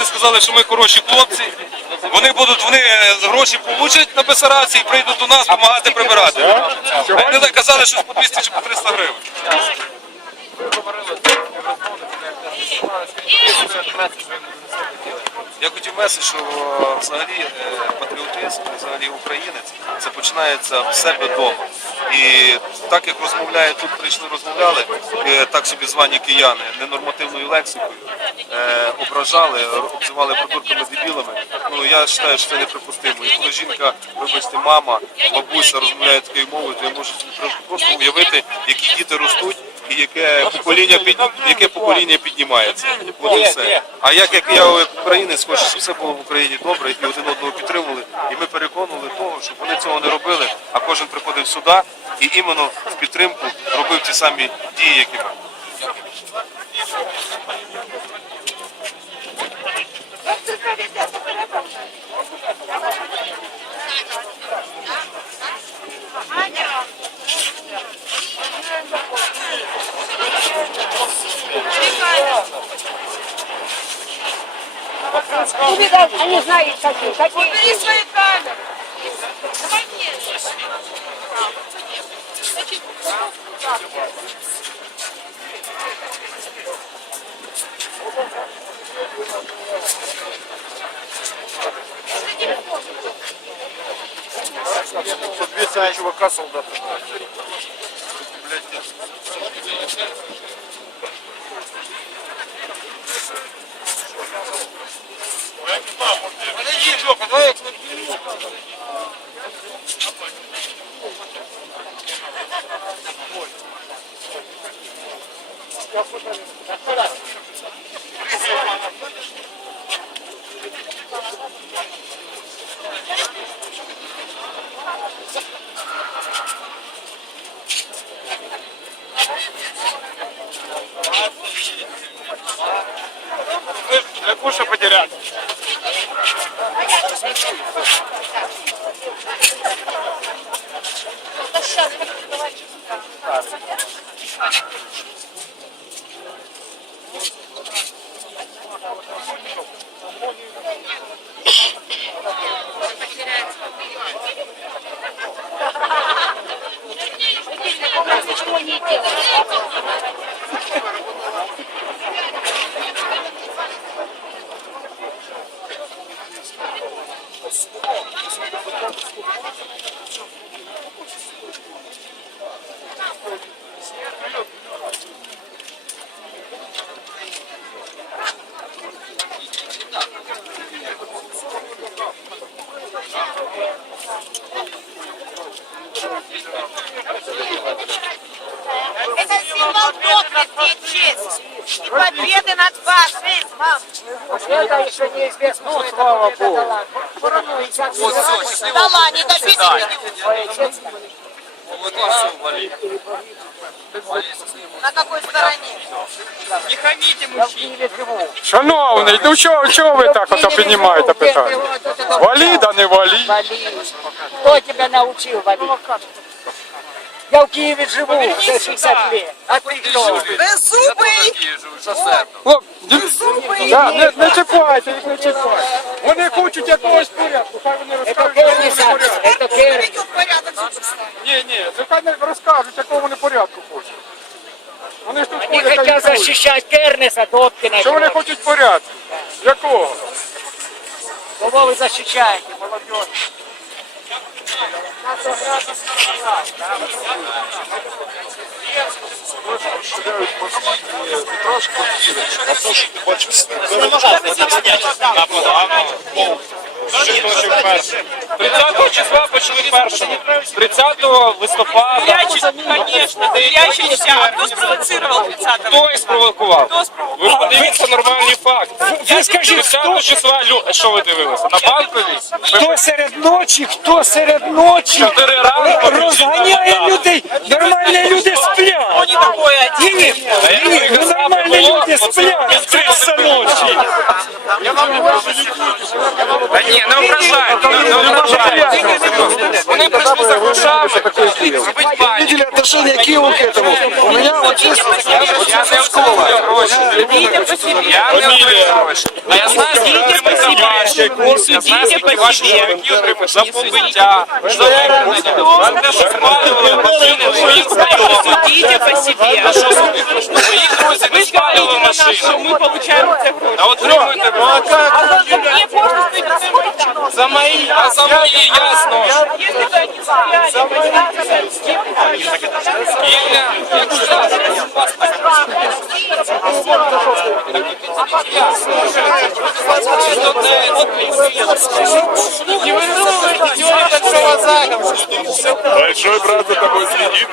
Вони сказали, що ми хороші хлопці. Вони будуть, вони е, гроші получать на Бесарабці і прийдуть до нас допомагати прибирати. А Вони так казали, що по 200 чи по 300 гривень. Я хотів меседж, що е, взагалі е, патріотизм, взагалі українець, це починається в себе вдома. І так як розмовляють, тут прийшли, розмовляли, е, так собі звані кияни, ненормативною лексикою, е, ображали, обзивали придурками дебілами. Ну я вважаю, що це неприпустимо. І коли жінка, вибачте, мама, бабуся розмовляє такою мовою, то я можу просто уявити, які діти ростуть яке покоління під яке покоління піднімається. От і все. А як, як я українець хочу, щоб все було в Україні добре і один одного підтримували, і ми переконували того, щоб вони цього не робили, а кожен приходив сюди і іменно в підтримку робив ті самі дії, які ми. Ну, видать, они знают какие. какие. Убери свои камеры. Давай мне. Две чувака солдата. Подожди, Куша Ничего не. Oh! доблести и чести. И победы над фашизмом. Это еще неизвестно, что слава Богу. Все и сейчас Дала, не добили На какой стороне? Шановний, ну чого, чого ви так ото піднімаєте питання? Валі, да не валі. Вали. Кто тебя научил валить? Я в Киеве живу уже 60 лет. А ты кто? Беззубый! Хлоп, да, не, не чіпайте, їх не чіпайте. Вони хочуть якогось порядку, хай вони Это розкажуть, якого вони Кернис, порядку. это Кернис. Ведет порядок собственно. Ні, ні, це хай не розкажуть, якого вони порядку хочуть. Вони ж тут Они ходять, хотят агітують. защищать Кернеса, Добкина. Що вони хочуть порядку? Якого? Кого вы защищаете, молодежь? Перше. 30 числа почали першого. 30 листопада. Конечно, доверяющийся. А кто спровоцировал 30 Хто і спровокував? Кто спровоцировал? Ви подивіться нормальні факти. Ви скажіть, 30 числа, лю- що ви дивилися? На банковій? Хто серед ночі, хто серед ночі Чотири ранку. розганяє Вони прийшли за грошами, зробити баню. Видели отношение Киева к этому? У меня вот здесь Я не обслуговую. гроші. Судите по себе. Я не отримую гроші. А я знаю, Судите по себе. Судите по себе. за побиття, за викрадення, за те, що спалювали машини своїх знайомих. Судите по себе. Мої друзі не Вы спалювали говорите на нас, что машину. мы получаем эти гроши. А отримуйте гроші. Мне можно стоит на Майдан. за мої, а за мої ясно. Если бы они стояли, Большой брат за тобой следит.